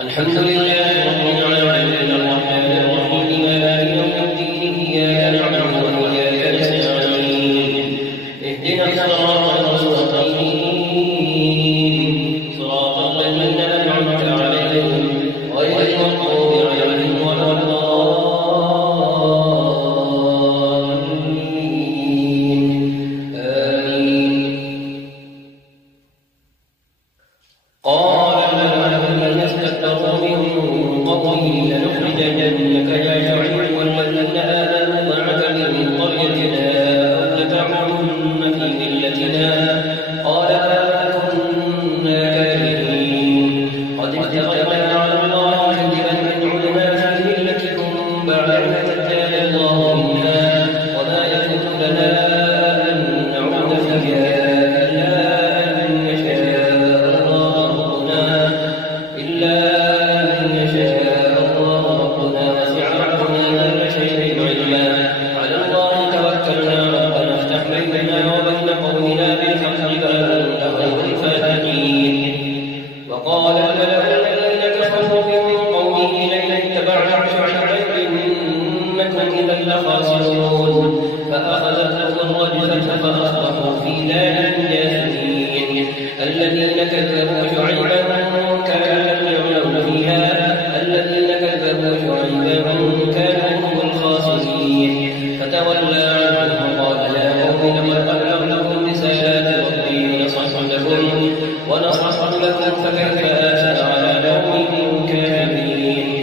الحمد لله رب العالمين الرحمن الرحيم مالك يوم الدين إياك نعبد وإياك نستعين اهدنا الصراط المستقيم صراط الذين أنعمت عليهم غير المغضوب عليهم ولا الضالين آمين. قال الذين استكبروا من قومه لنخرجنك يا شعيب والذين آمنوا معك من قريتنا أو لتعودن في ملتنا قال كنا كارهين قد افترينا على الله كذبا إن عدنا في ملتكم بعد أن نجانا الله منا وما يكون لنا أن نعود فيها إلا أن يشاء الله ربنا وسع ربنا كل شيء علما على الله توكلنا ربنا افتح بيننا وبين قومنا بالحق فأنت خير الفاتحين. وقال الملأ الذين كفروا من قومه لئن اتبعتم شعيبا إنكم إذا لخاسرون فأخذتهم الرجفة فأصبحوا في دارهم جاثمين. الذين كذبوا شعيبا كانوا هم الخاسرين فتولى عنهم وقال يا قوم لقد أبلغتكم رسالات ربي ونصحت لكم فكيف آسى على قوم كافرين.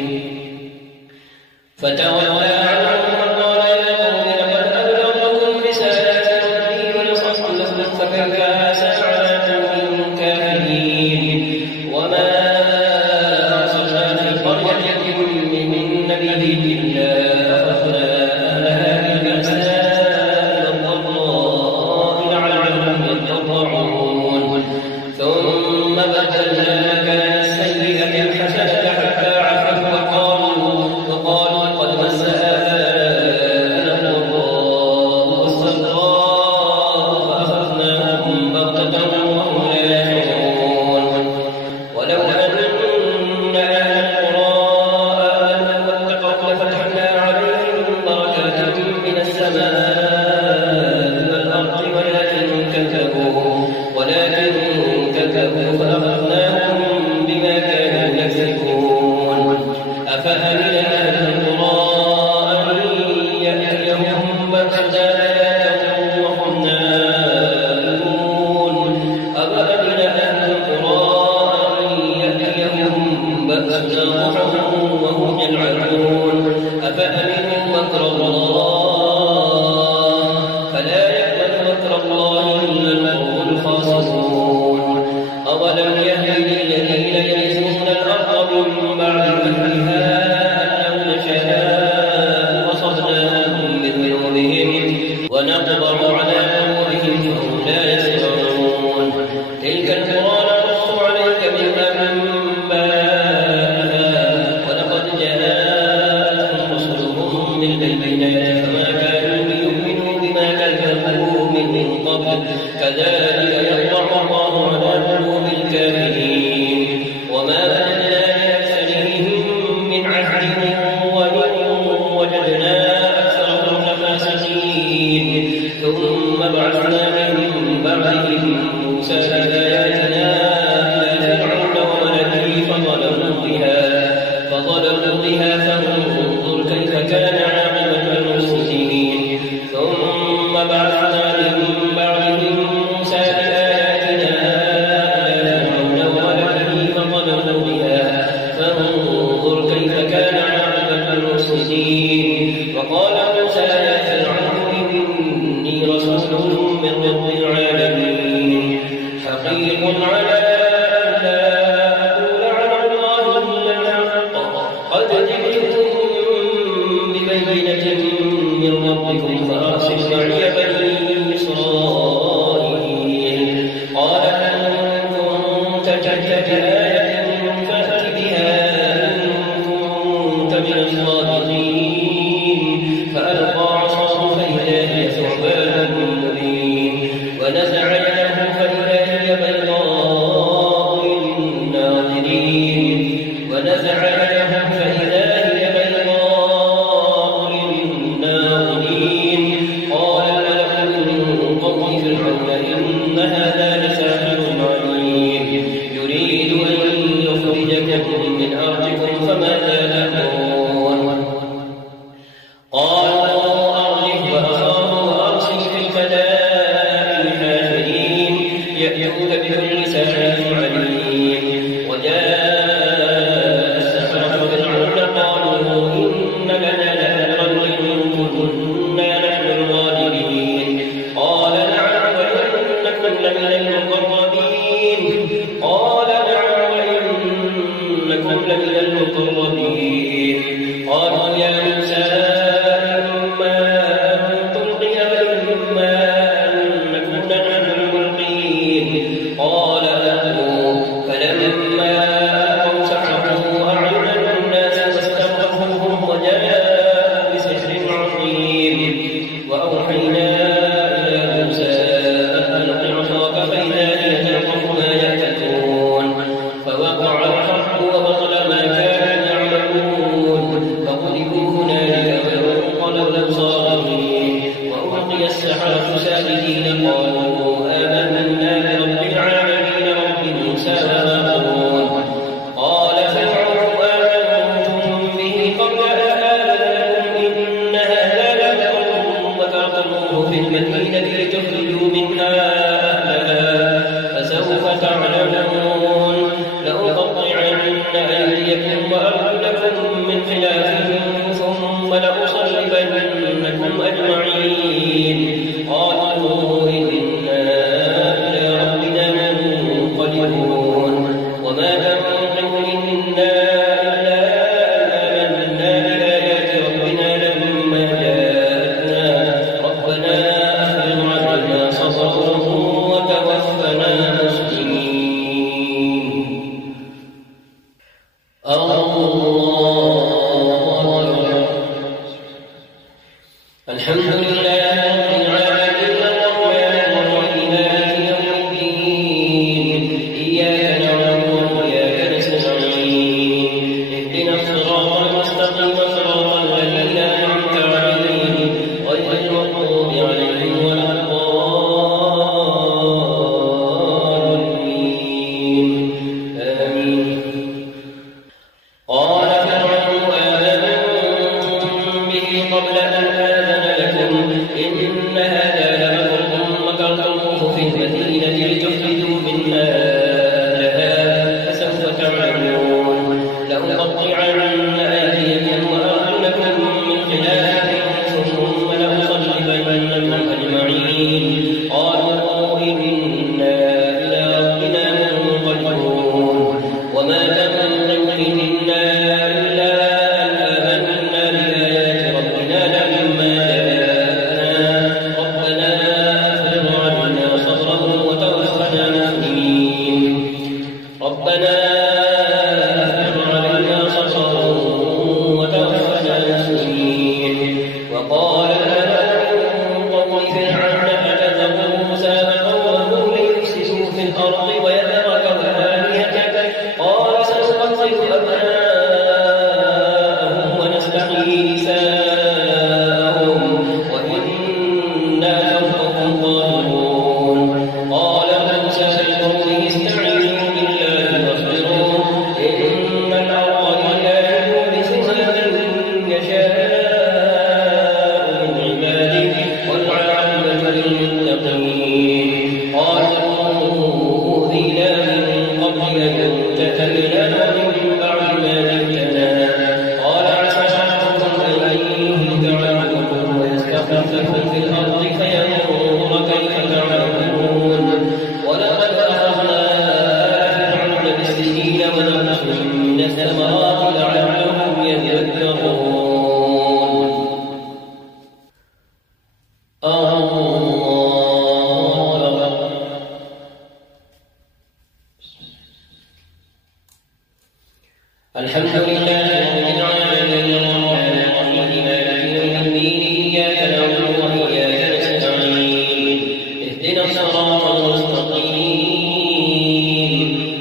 فتولى عنهم وقال يا قوم لقد أبلغتكم رسالات ربي ونصحت لكم فكيف آسى على قوم كافرين. وما أرسلنا في قرية من نبي إلا أخذنا أهلها بالبأساء والضراء لعلهم يضرعون ثم بدلنا مكان السيئة الحسنة حتى عفوا وقالوا قد مس آباءنا الضراء والسراء فأخذناهم بغتة وهم لا يشعرون. ولو أن أهل القرى آمنوا واتقوا لفتحنا عليهم بركات من السماء والأرض ولكن كذبوا فأخذناهم بما كانوا يكسبون. أفأمن أهل القرى أن يأتيهم بأسنا وهم نائمون أفأمن أهل القرى أن يأتيهم بأسنا وهم يلعبون أفأمنوا مكر الله فلا يأمن مكر الله إلا القوم الخاسرون. أولم يهد للذين يرثون الأرض من بعد أهلها أن لو نشاء أصبناهم بذنوبهم ونطبع على قلوبهم فهم لا يسمعون. تلك القرى نقص عليك من أنبائها ولقد جاءتهم رسلهم بالبينات فما كانوا ليؤمنوا بما كذبوا من قبل كذلك يطبع الله على قلوب الكافرين. وما بدلنا لأكثرهم من عهد وإن وجدنا أكثرهم لفاسقين. ثم بعثنا من بعدهم موسى بآياتنا إلى فرعون وملئه فظلموا بها فانظر كيف كان عاقبة المفسدين. ثم بعثنا من بعدهم موسى بآياتنا إلى فرعون وملئه فظلموا بها فانظر كيف كان عاقبة المفسدين. وقال موسى يا فرعون إني رسول من رب العالمين حقيق على أن لا أقول على الله إلا الحق قد جئتكم ببينة من ربكم فأرسل معي بني إسرائيل. قال إن كنت جئت بآية فأت بها إن كنت من الصادقين. فألقى عصاه فإذا هي ثعبان وأوحينا إلى موسى أن ألق عصاك فإذا هي تلقف ما يأفكون فوقع الحق وبطل ما كانوا يعملون فغلبوا هنالك وانقلبوا صاغرين وألقي السحرة ساجدين قالوا آمنا برب العالمين رب موسى وهارون قال فرعون آمنتم به قبل أن آذن لكم إن هذا لمكر مكرتموه في المدينة لتخرجوا منها أهلها فسوف تعلمون لأقطعن أيديكم وأرجلكم من خلاف ثم لأصلبنكم أجمعين قالوا إنا إلى ربنا منقلبون وما تنقم منا إلا أن آمنا بآيات ربنا لما جاءتنا ربنا أفرغ علينا صبرا وتوفنا مسلمين. الحمد لله رب العالمين الرحمن الرحيم مالك يوم الدين إياك نعبد وإياك نستعين اهدنا الصراط المستقيم صراط الذين أنعمت عليهم غير المغضوب عليهم ولا الضالين آمين. قال فرعون آمنتم به قبل أن آذن لكم إن هذا لمكر مكرتموه في المدينة لتخرجوا منها أهلها فسوف تعلمون لأقطعن أيديكم وأرجلكم من خلاف ثم لأصلبنكم أجمعين قالوا إنا إلى ربنا منقلبون وما تنقم منا إلا أن آمنا بآيات ربنا لما جاءتنا ربنا أفرغ علينا صبرا وتوفنا مسلمين ربنا أفرغ علينا صبرا وتوفنا مسلمين. وقال الملأ من قوم فرعون أتذر موسى وقومه ليفسدوا في الأرض ويذرك وآلهتك قال سنقتل أبناءهم ونستحيي نساءهم وإنا فوقهم قاهرون. قال موسى لقومه استعينوا بالله واصبروا إن الأرض لله يورثها من يشاء من عباده والعاقبة للمتقين. قالوا أوذينا من قبل أن تأتينا ومن بعد ما جئتنا قال عسى ربكم أن يهلك عدوكم ويستخلفكم في الأرض فينظر كيف تعملون. ولقد أخذنا آل فرعون بالسنين ونقص من الثمرات لعلهم يذكرون. الحمد لله رب العالمين الرحمن الرحيم مالك يوم الدين إياك نعبد وإياك نستعين اهدنا الصراط المستقيم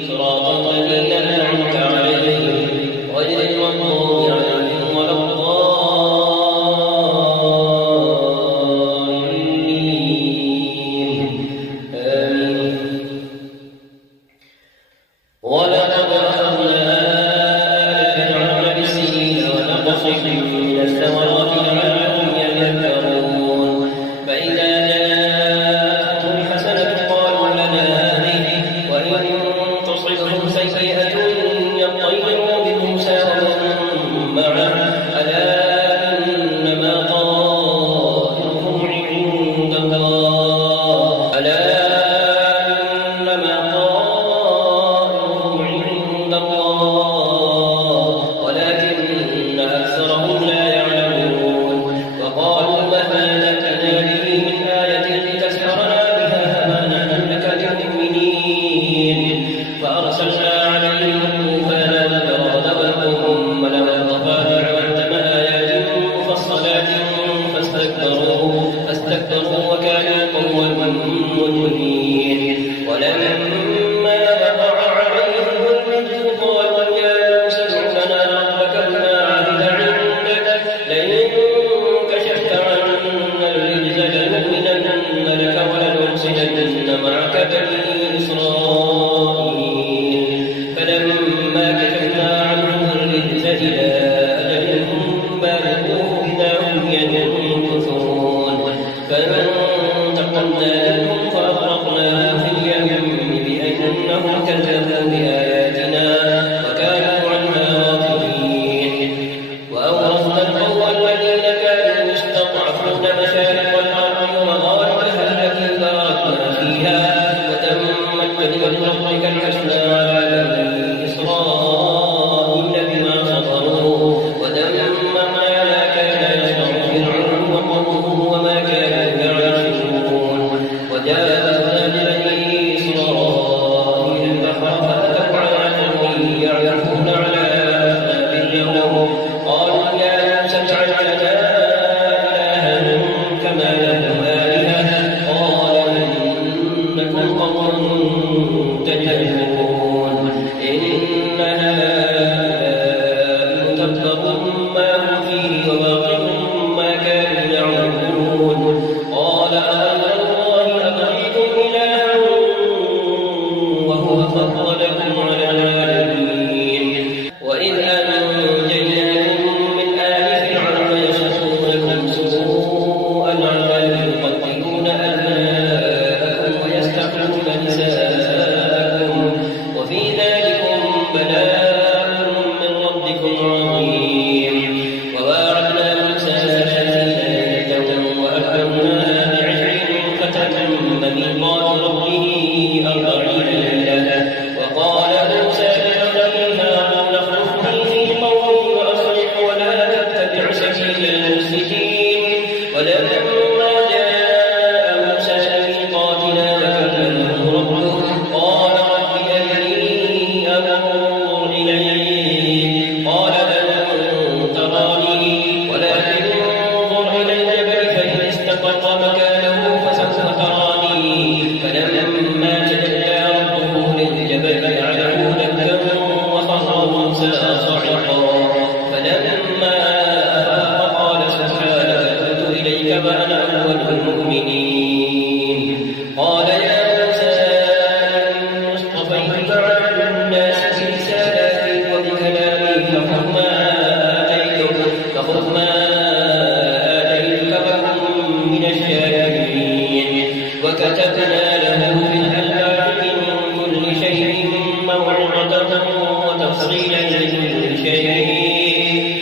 صراط الذين أنعمت عليهم غير المغضوب عليهم ولا الضالين فانتقمنا منهم فأغرقناهم في اليم بأنهم كذبوا بآياتنا وكانوا عنها غافلين. وأورثنا القوم الذين كانوا يستضعفون مشارق الأرض ومغاربها التي باركنا فيها وتمت كلمة ربك الحسنى على بني إسرائيل بما صبروا ودمرنا ما كان يصنع فرعون وقومه وما كانوا يعرشون. وجاوزنا ببني إسرائيل البحر فأتوا على قوم يعرفون على أسباب لهم قالوا يا موسى اجعل لنا إلها كما لهم آلهة قال إنكم قوم تجهلون. إن هؤلاء متبر ما هم فيه وباطل ما كانوا يعملون. قال أغير الله أبغيكم إلها وهو فضلكم على العالمين. وإذ أنجيناكم من آل فرعون يسومونكم سوء العذاب يقتلون أبناءكم ويستحيون نساءكم وفي ذلكم بلاء من ربكم عظيم. وواعدنا موسى 30 ليلة وأتممناها ب10 فتم ميقات ربه 40 ليلة. وقال موسى لأخيه هارون اخلفني في قومي وأصلح ولا تتبع سبيل المفسدين. ولما جاء موسى لميقاتنا وكلمه ربه قال رب أرني أنظر إليك قال لن تراني ولكن انظر إلى الجبل فإن استقر مكانه فسوف تراني. فلما تجلى ربه للجبل جعله دكا وخر موسى صعقا. فلما أفاق قال سبحانك تبت إليك وأنا أول المؤمنين. قال يا موسى إني اصطفيتك على الناس برسالاتي وبكلامي فخذ ما آتيتك وكن من الشاكرين. وكتبنا له في الألواح من كل شيء موعظة وتفصيلا لكل شيء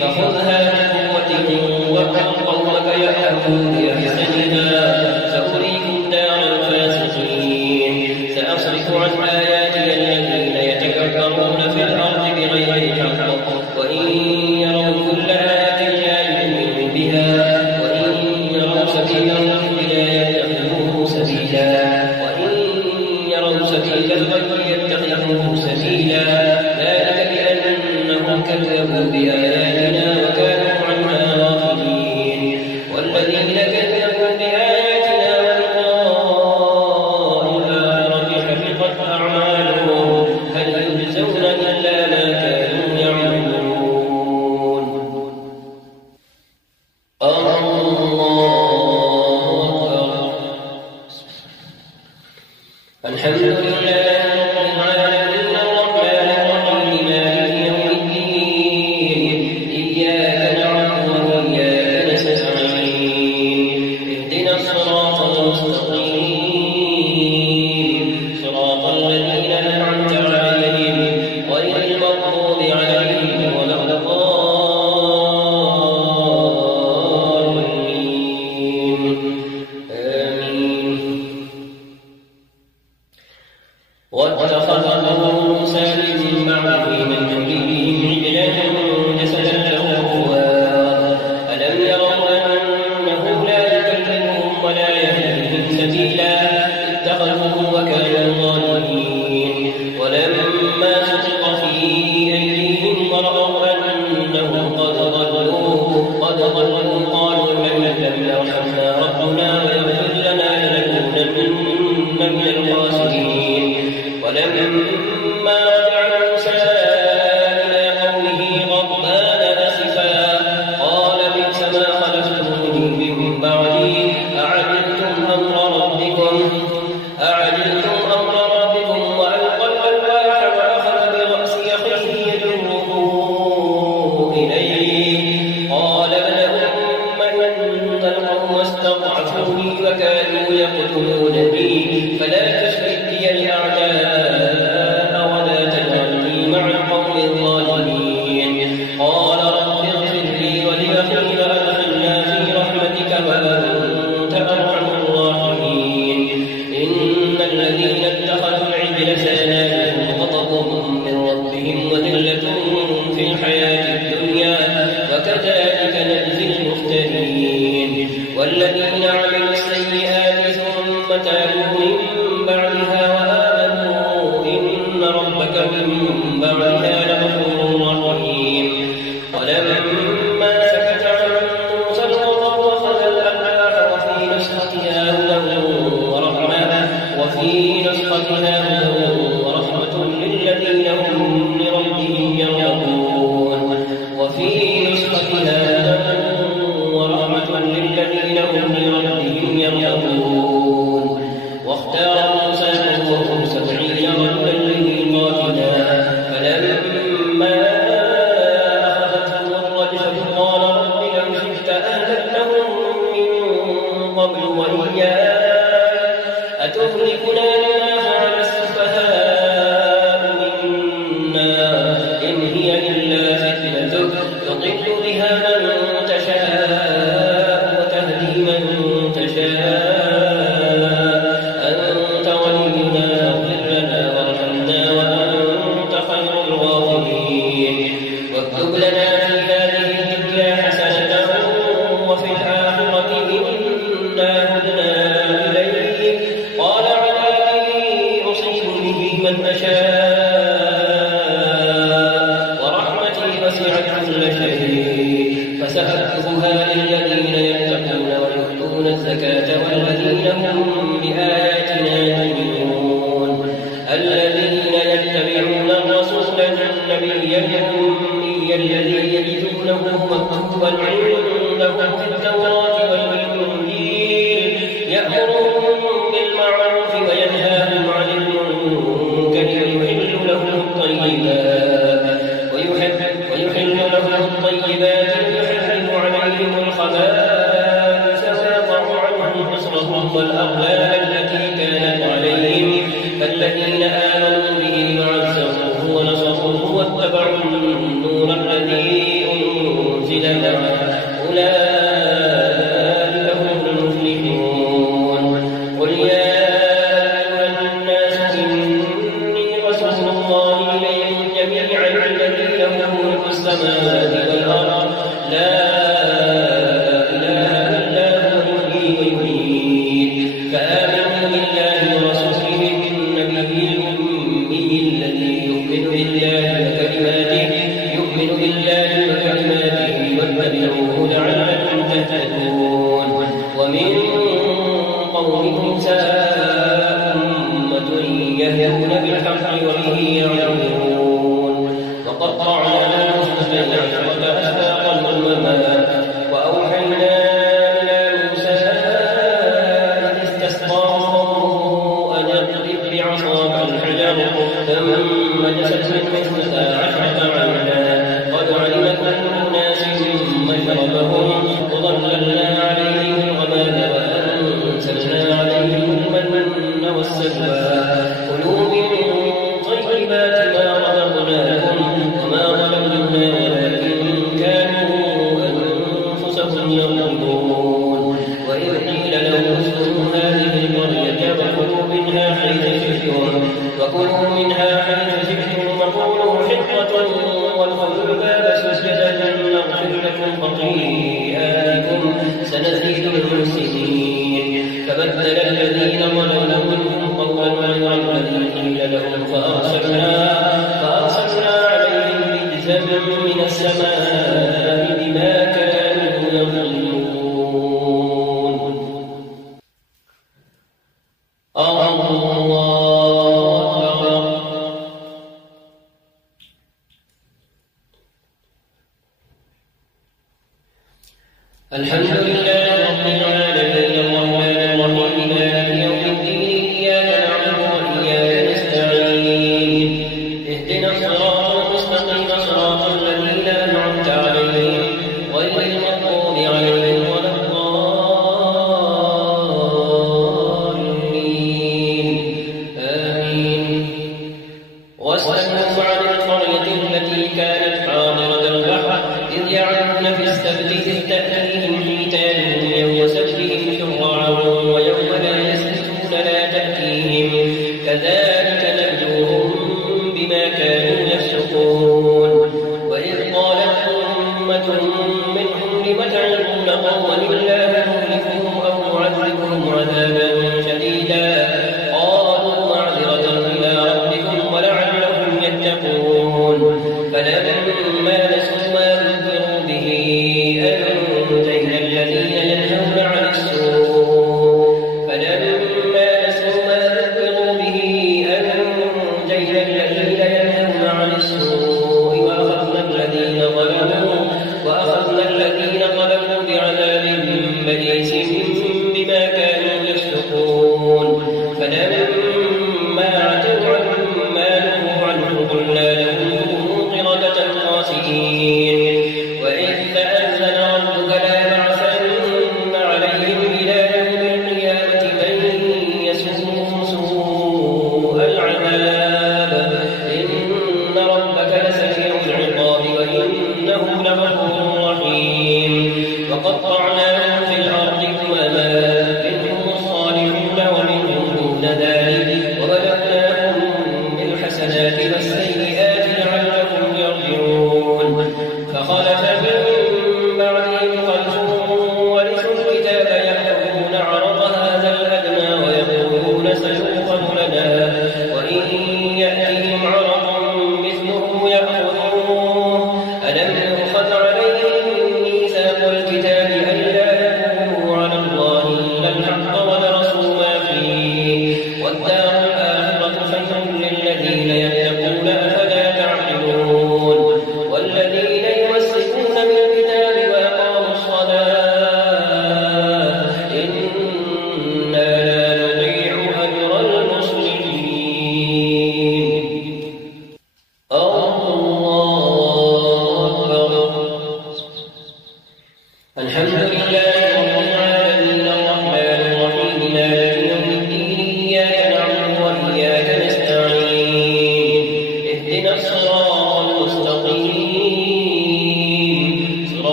فخذها بقوة وأمر قومك يأخذوا بأحسنها سأريكم دار الفاسقين. سأصرف عن آياتي الذين يتكبرون في الأرض بغير الحق وإن يروا كل آية لا يؤمنوا بها وإن يروا سبيل الرشد لا يتخذوه سبيلا وإن يروا سبيل الغي يتخذوه سبيلا. ذلك بأنهم كذبوا بآياتنا وكانوا عنها غافلين. والذين كذبوا بآياتنا ولقاء الآخرة حبطت أعمالهم هل يجزون إلا ما كانوا يعملون. الله أكبر. الحمد لله رب العالمين الرحمن الرحيم مالك يوم الدين. إياك نعبد وإياك نستعين. اهدنا الصراط المستقيم صراط الذين أنعمت عليهم غير المغضوب عليهم ولا الضالين. آمين. واتخذ موسى من بعده من حليهم عجلا جسدا له خوار. ألم يروا أنه لا يكلمهم ولا يهديهم سبيلا اتخذوه وكانوا ظالمين. ولما سقط في أيديهم ورأوا أنهم قد ضلوا قالوا لئن لم يرحمنا ربنا ويغفر لنا لنكونن من الخاسرين. ولما رجع موسى إلى قومه غضبان أسفا قال بئس ما خلفتموني من بعدي أعجلتم أمر ربكم وألقى الألواح وأخذ برأس أخيه يجره إليه قال ابن أم إن القوم استضعفوني وكانوا يقتلونني فلا تشرك بي الأعداء ولا تجعلني مع القوم الظالمين. قال رب اغفر لي ولأخي وأدخلنا في رحمتك وأنت أرحم الراحمين. إن الذين اتخذوا العجل سينالهم غضب من ربهم وذلة في الحياة الدنيا وكذلك نجزي المفترين. والذين عملوا السيئات ثم تابوا من بعدها وآمنوا إن ربك من بعدها لغفور رحيم. ولما سكت عن موسى الغضب أخذ الألواح وفي نسختها هدى ورحمة للذين هم لربهم يرغبون. واختار موسى قومه 70 رجلا لميقاتنا فلما أخذتهم الرجفة قال رب لو شئت أهلكتهم من قبل وإياي أتهلكنا بما فعل السفهاء منا إن هي إلا فتنتك تضل بها من تشاء وتهدي من تشاء أنت ولينا فاغفر لنا وارحمنا وأنت خير الغافرين. واكتب لنا في هذه الدنيا حسنة وفي الآخرة إنا هدنا إليك قال عذابي أصيب به من أشاء ورحمتي وسعت كل شيء فسأكتبها للذين يتقون ويؤتون الزكاة والذين هم بآياتنا يؤمنون. الذين يتبعون الرسول النبي الأمي الذي يجدونه مكتوبا عندهم في التوراة والإنجيل يأمرهم بالمعروف وينهاهم عن المنكر ويحل لهم الطيبات ويحرم عليهم الخبائث ويضع عنهم إصرهم والأغلال التي كانت عليهم فالذين آمنوا به وعزروه ونصروه واتبعوا النور الذي أنزل معه أولئك هم المفلحون. قل يا أيها الناس إني رسول الله إليكم جميعا الذي له ملك السماوات والأرض لا إله إلا هو يحيي ويميت فآمنوا بالله ورسوله النبي الأمي الذي يؤمن بالله وكلماته واتبعوه لعلكم تهتدون. ومن قوم موسى أمة يهدون بالحق وبه يعدلون. وقطعناهم اثنتي عشرة أسباطا أمما وأوحينا إلى موسى إذ استسقاه قومه أن اضرب بعصاك الحجر ثم جست منه 12 عينا قد علم كل أناس مشربهم وظللنا عليهم الغمام وأنزلنا عليهم المن والسلوى كلوا من طيبات ما رزقناكم وما ظلمونا ولكن كانوا أنفسهم يظلمون. وإذ قيل لهم اسكنوا هذه القرية وكلوا منها حيث شئتم وقولوا حطة وادخلوا الباب سجدا نغفر لكم خطيئاتكم سنزيد المحسنين. فبدل الذين ظلموا منهم قولا غير الذي قيل لهم فأرسلنا عليهم رجزا من السماء بما كانوا يظلمون. الحمد لله رب العالمين الرحمن الرحيم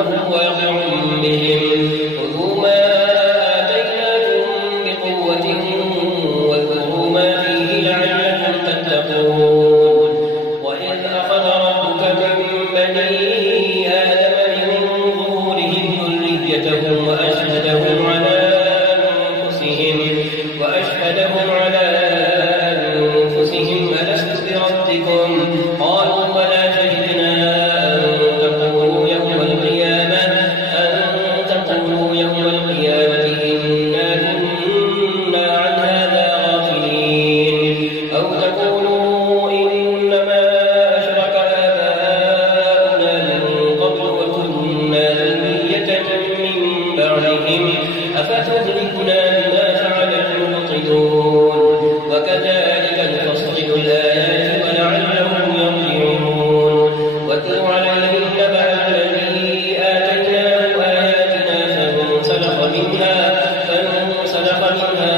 إنه واقع بهم خذوا ما آتيناكم بقوة واذكروا ما فيه لعلكم تتقون وإذ أخذ ربك من بني آدم من ظهورهم ذريتهم وأشهدهم على أنفسهم ألست بربكم قالوا بلى شهدنا أن تقولوا يوم القيامة إنا كنا عن هذا غافلين أو تقولوا إنما أشرك آباؤنا من قبل وكنا ذرية من بعدهم أفتهلكنا بما فعل المبطلون وكذلك نفصل الآيات ولعلهم يرجعون واتل عليهم نبأ الذي آتيناه آياتنا فانسلخ منها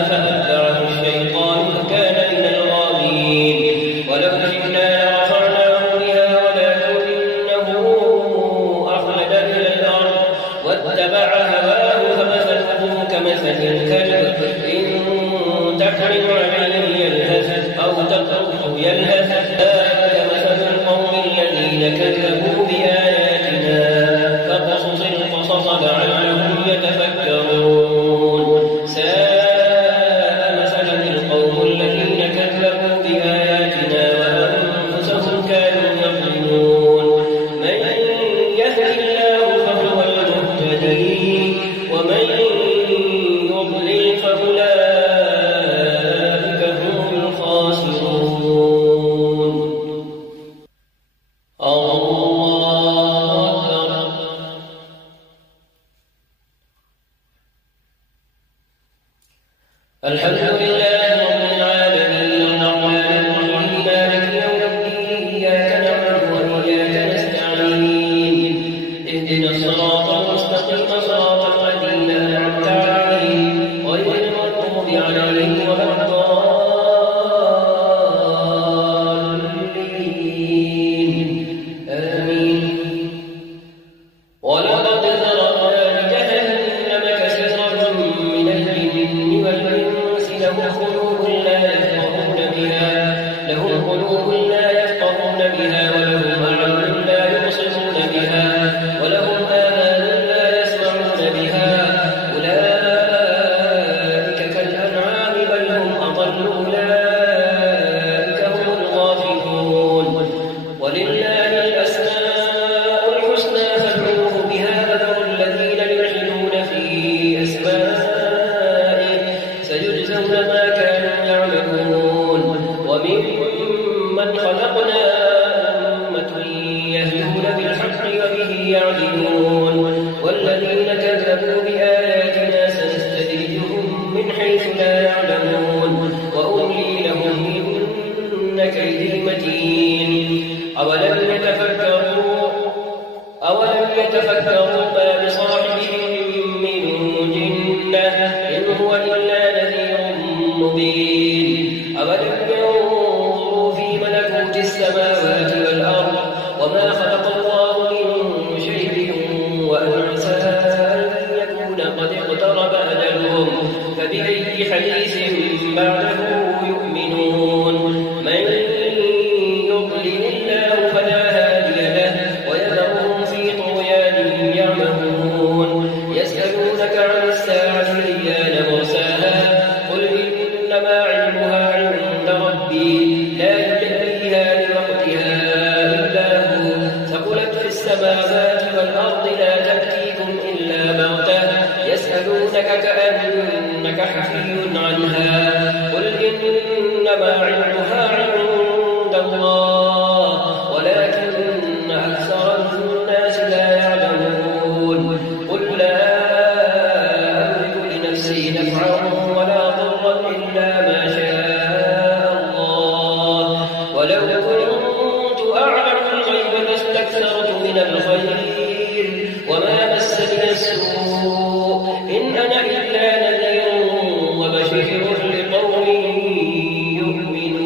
فأتبعه الشيطان فكان من الغاوين ولو شئنا لرفعناه بها ولكنه أخلد إلى الأرض واتبع هواه فمثله كمثل الكلب إن تحرم عليه يلهث أو تتركه يلهث ذلك مثل القوم الذين كذبوا بآياتنا فاقصص القصص لعلهم يتفكرون ساء مثلا القوم الذين كذبوا بآياتنا وأنفسهم كانوا يظلمون من يهد الله فهو المهتدي ومن يضلل فأولئك هم الخاسرون. الله أكبر. الحمد لله رب العالمين الرحمن الرحيم مالك يوم الدين إياك نعبد وإياك نستعين اهدنا الصراط المستقيم صراط الذين أنعمت عليهم غير المغضوب عليهم ولا الضالين آمين. ولقد ذرأنا لجهنم كثيرا من الجن والإنس لهم قلوب لا يفقهون بها ولهم أعين لا يبصرون بها ولهم آذان لا يسمعون بها أولئك كالأنعام بل هم أضل أولئك هم الغافلون ولله الأسماء الحسنى فادعوه بها وذروا الذين يلحدون في أسمائه سيجزون ما كانوا يعملون وممن خلقنا أمة يهدون بالحق وبه يعدلون والذين كذبوا بآياتنا سنستدرجهم من حيث لا يعلمون وأملي لهم إن كيدي متين أولم يتفكروا ما بصاحبهم من جنة إن هو إلا نذير مبين أولم ينظروا في ملكوت السماوات والأرض وما خلق الله من شيء وأن عسى أن يكون قد اقترب أجلهم فبأي حديث بعده يؤمنون من يضلل الله فلا هادي له ويذرهم في طغيانهم يعمهون يسألونك عن الساعة أيان مرساها قل إنما علمها عند ربي لا يجليها لوقتها إلا هو ثقلت في السماوات والأرض لا تأتيكم إلا بغتة يسألونك كأنك حفي عنها قل إنما علمها عند الله ولكن أكثر الناس لا يعلمون قل لا أملك لنفسي نفعا ولا ضرا إلا ما شاء الله ولو كنت أعلم الغيب لاستكثرت من الخير وما مسني السوء إن أنا إلا نذير وبشير لقوم يؤمنون.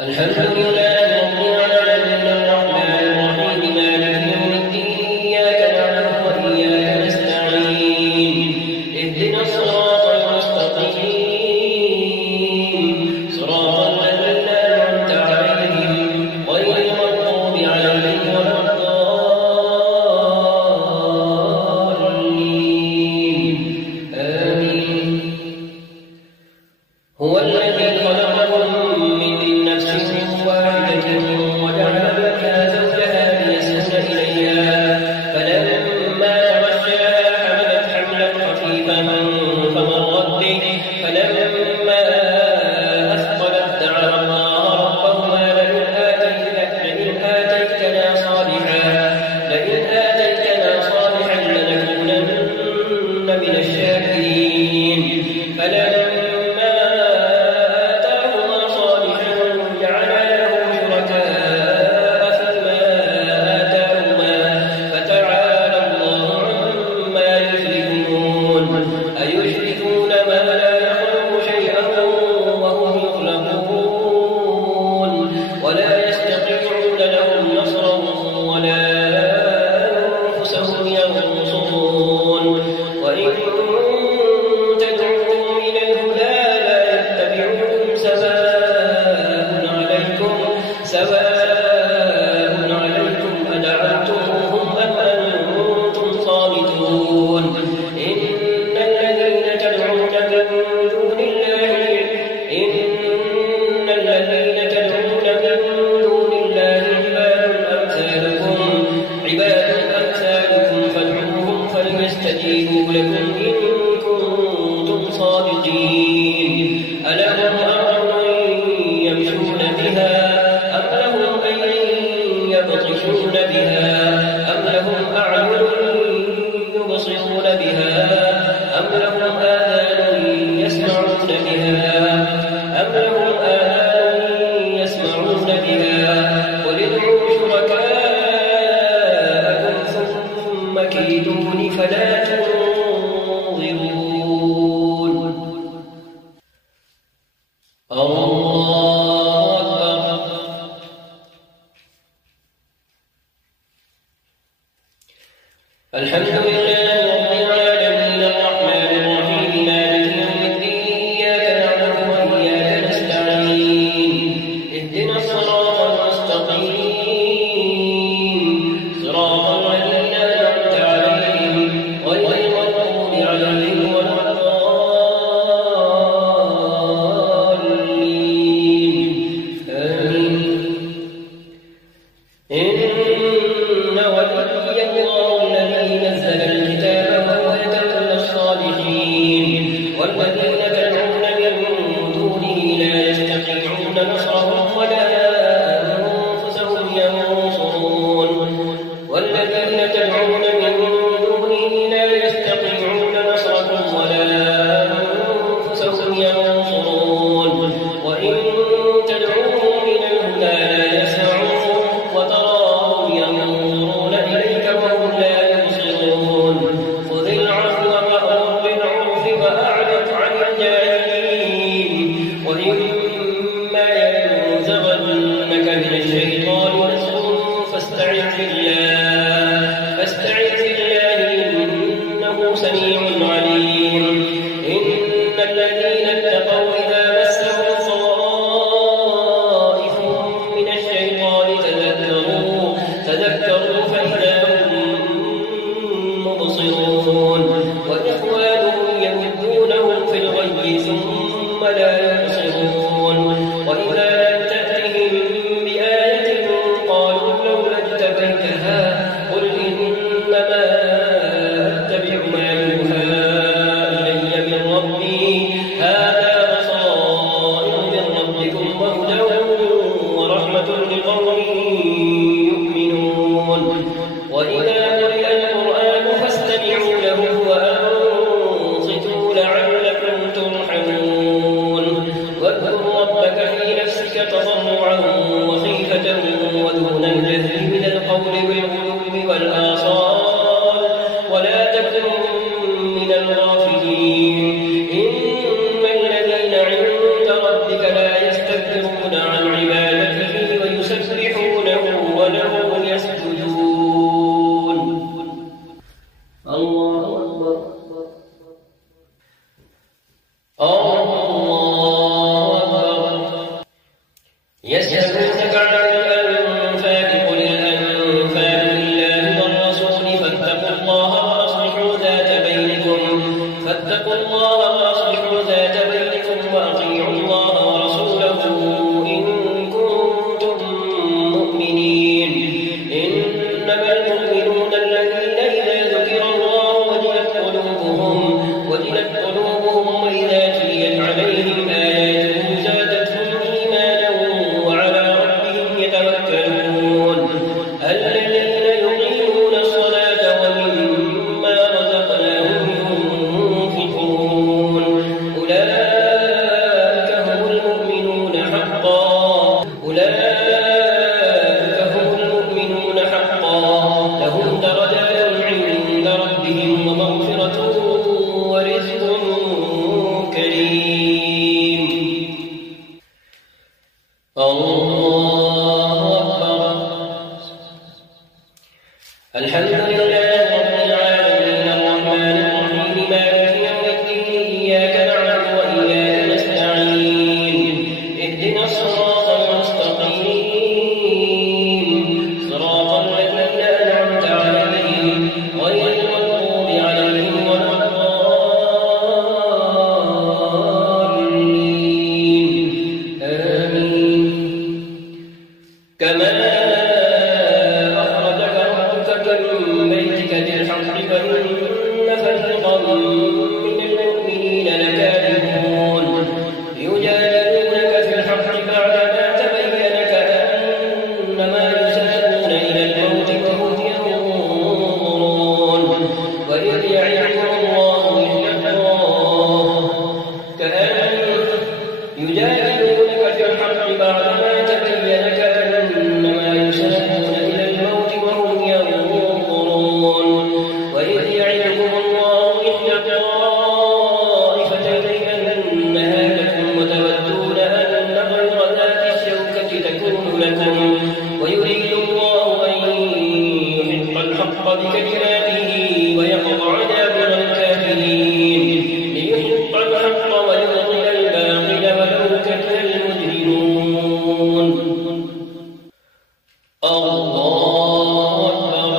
الحمد لله رب العالمين الرحمن الرحيم مالك يوم الدين إياك نعبد وإياك نستعين اهدنا الصراط المستقيم صراط الذين أنعمت عليهم غير المغضوب عليهم ولا الضالين آمين. هو الذي خلقكم من نفس واحدة وجعل منها زوجها ليسكن إليها فلما تغشاها حملت حملا خفيفا فمرت به فلما أثقلت دعوا الله ربهما لئن آتيتنا صالحا لنكونن من الشاكرين فلما آتاهما صالحا جعلا له شركاء فيما آتاهما فتعالى الله عما يشركون أيشركون ما لا يخلق شيئا وهم يخلقون ولا يستطيعون لهم نصرا ولا أنفسهم ينصرون وإن تدعوهم إلى الهدى لا يتبعوكم سواء عليكم أدعوتموهم أم أنتم صامتون إن الذين تدعون من دون الله عباد أمثالكم فادعوهم فليستجيبوا لكم إن كنتم صادقين ألهم أرجل يمشون بها أم لهم أيدي يبطشون بها أم لهم أعين يبصرون بها أم لهم آذان يسمعون بها قل ادعوا شركاءكم ثم كيدون فلا تنظرون. الله أكبر. الحمد لله رب العالمين الرحمن الرحيم مالك يوم الدين إياك نعبد وإياك نستعين اهدنا الصراط المستقيم صراط الذين أنعمت عليهم غير المغضوب عليهم ولا الضالين آمين. إن ولي الله الذي نزل الكتاب وهو يتولى الصالحين والذين تدعون من دونه لا يستطيعون نصرهم ولا أنفسهم ينصرون والذين تدعون من دونه لا يستطيعون نصرهم ولا أنفسهم ينصرون وإن تدعوهم إلى الهدى لا يسمعون وتراهم ينظرون إليك وهم لا يبصرون خذ العفو وأمر بالعرف وأعرض عن الجاهلين وإما يسألونك عن الأنفال قل الأنفال لله والرسول فاتقوا الله وأصلحوا ذات بينكم وأطيعوا الله ورسوله إن كنتم مؤمنين. إنما المؤمنون الذين إذا ذكر الله وجلت قلوبهم وإذا تليت عليهم آياته زادتهم إيمانا وعلى ربهم يتوكلون. الذين يقيمون الصلاة ومما رزقناهم ينفقون أولئك هم المؤمنون حقا لهم درجات عند ربهم ومغفرة ورزق كريم. الله أكبر. الحمد لله رب العالمين الرحمن الرحيم مالك يوم الدين إياك نعبد وإياك نستعين اهدنا الصراط المستقيم صراط الذين أنعمت عليهم غير المغضوب عليهم ولا الضالين آمين. كما أخرجك ربك من بيتك بالحق فإن فريقا من المؤمنين لكارهون يجادلونك في الحق بعدما تبين كأنما يساقون إلى الموت وهم ينظرون وإذ يعدكم الله إحدى يجادلونك في الحق بعدما تبين كأنما يساقون إلى الموت وهم ينظرون وإذ يعدكم الله إحدى الطائفتين أنها لكم وتودون أن غير ذات الشوكة تكون لكم ويريد الله أن يحق الحق بكلماته ويقطع دابر الكافرين ليحق الحق ويبطل الباطل ولو كره المجرمون. الله أكبر.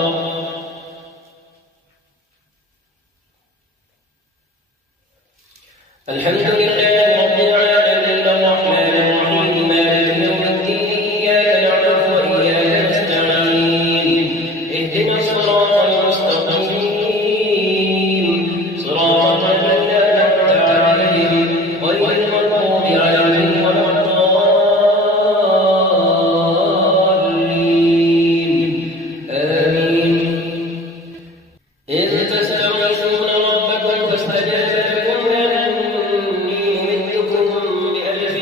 الحمد لله رب العالمين الرحمن الرحيم مالك يوم الدين إياك نعبد وإياك نستعين اهدنا الصراط المستقيم صراط الذين أنعمت عليهم غير المغضوب عليهم ولا الضالين آمين. إذ تستغيثون ربكم فاستجاب لكم أني ممدكم بألف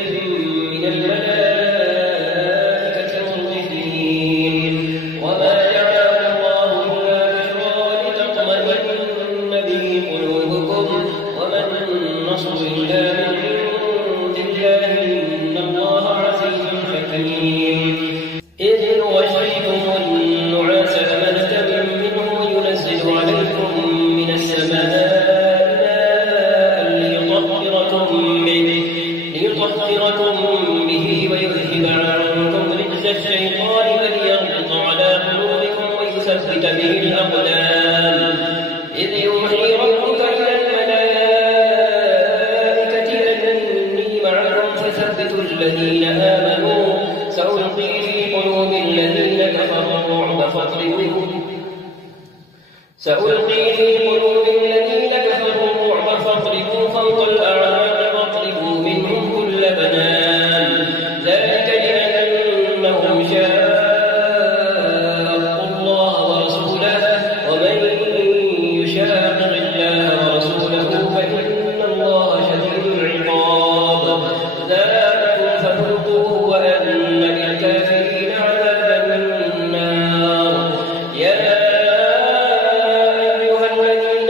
من الملائكة مردفين وما جعله الله إلا بشرى ولتطمئن به قلوبكم وما النصر إلا من عند الله إن الله عزيز حكيم. إذ يغشيكم النعاس أمنة منه ينزل عليكم من السماء ليطهركم به ويذهب عنكم رجز الشيطان وليربط على قلوبكم ويثبت به الأقدام. إذ يوحي ربك إلى الملائكة أني معكم فثبتوا الذين آمنوا سألقي في قلوب الذين كفروا الرعب فاضربوا فوق الأعناق واضربوا منهم كل بنان ذلك لأنهم شاقوا الله ورسوله ومن يشاقق الله ورسوله فإن الله شديد العقاب. ذلكم فذوقوه وأن للكافرين عذاب النار. يا أيها الذين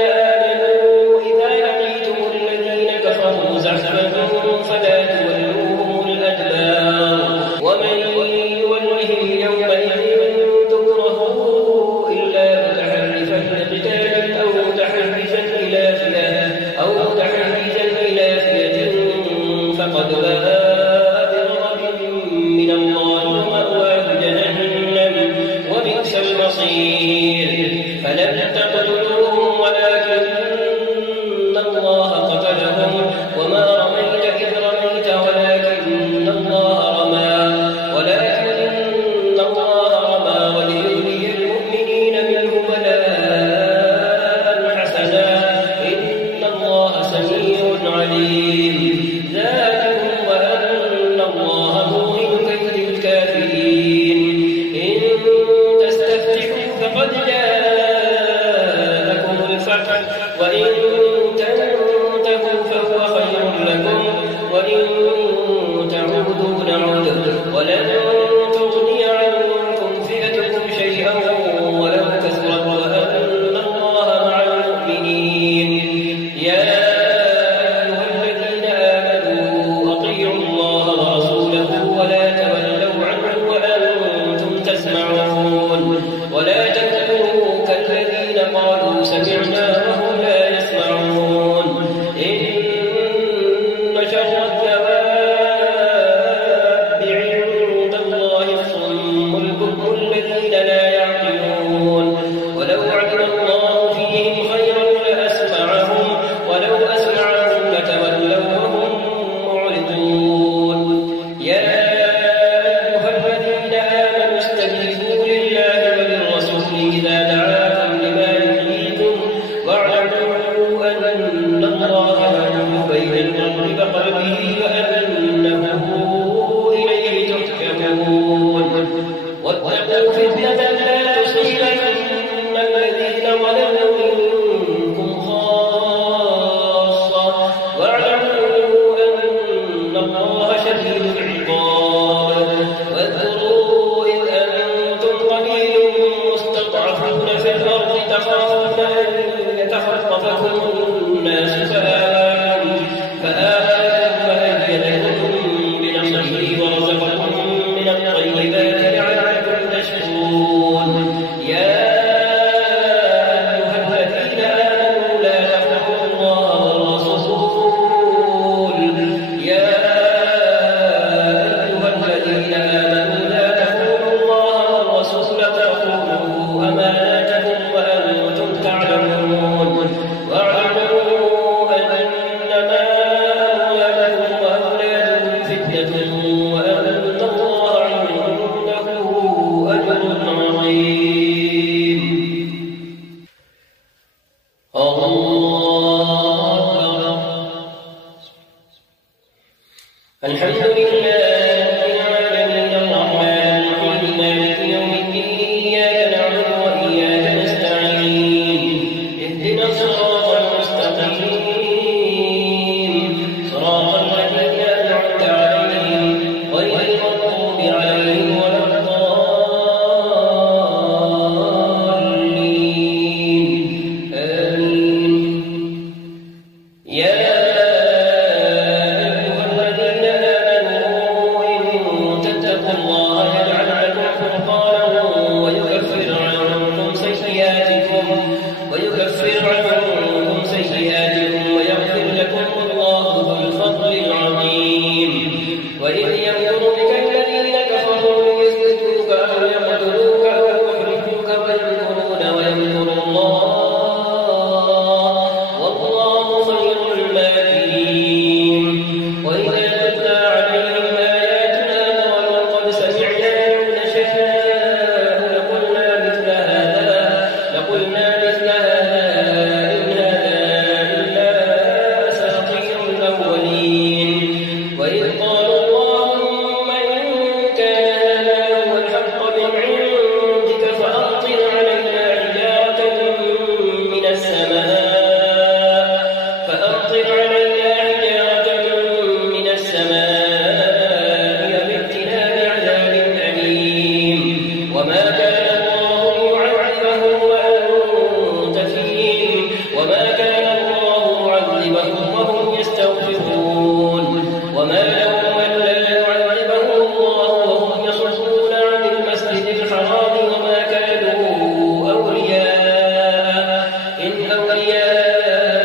الله وهم يصدون عن المسجد الحرام وما كانوا أولياءه إن أولياءه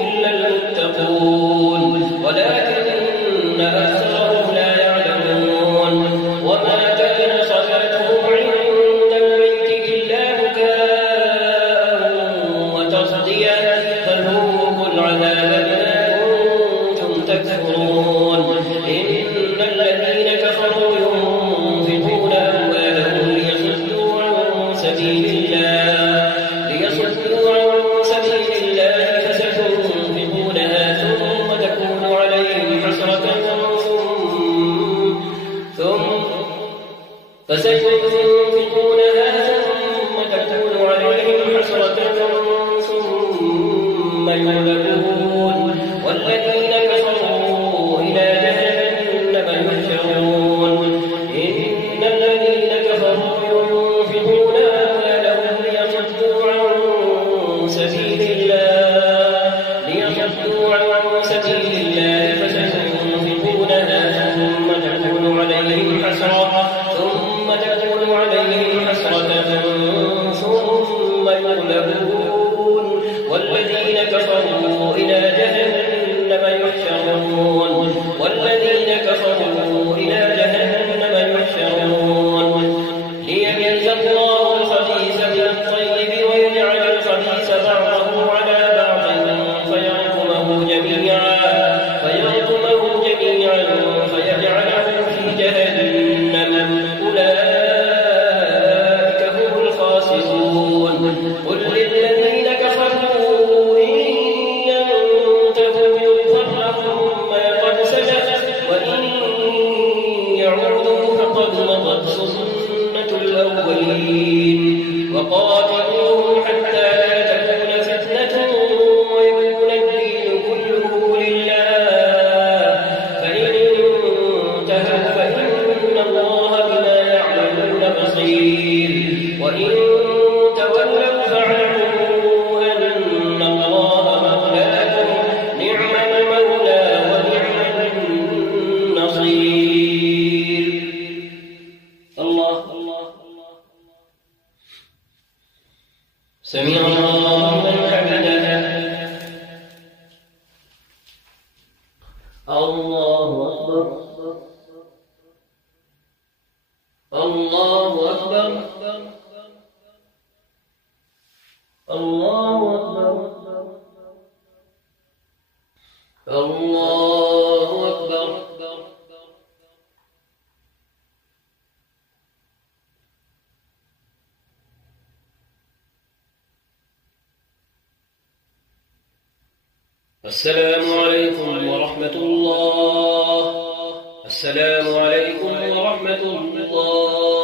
إلا المتقون ولكن أكثرهم لا يعلمون وما كان صلاتهم عند البيت إلا بكاء وتصديا فذوقوا العذاب بما كنتم تكفرون إن الذين كفروا ينفقون أموالهم ليصدوا عن سبيل الله فسينفقونها ثم تكون عليهم حسرة ثم يغلبون والذين كفروا إلى جهنم يحشرون إن الذين كفروا ينفقون أموالهم ليصدوا عن سبيل الله فسينفقونها ثم تكون عليهم حسرة ثم يغلبون والذين كفروا إلى جهنم يحشرون ليميز الله الخبيث من الطيب ويجعل الخبيث بعضه على بعض فيركمه جميعا فيجعله في جهنم أولئك هم الخاسرون قل للذين كفروا إن ينتهوا يغفر لهم ما قد سلف وإن يعودوا فقد مضت سنة الأولين وقاتلوهم حتى لا تكون فتنة ويكون الدين كله لله فإن انتهوا فإن الله بما يعملون بصير وإن تولوا فاعلموا أن الله مولاكم نعم المولى ونعم النصير الله سمع الله من حمده الله أكبر الله أكبر الله أكبر الله أكبر السلام عليكم ورحمة الله. السلام عليكم ورحمة الله.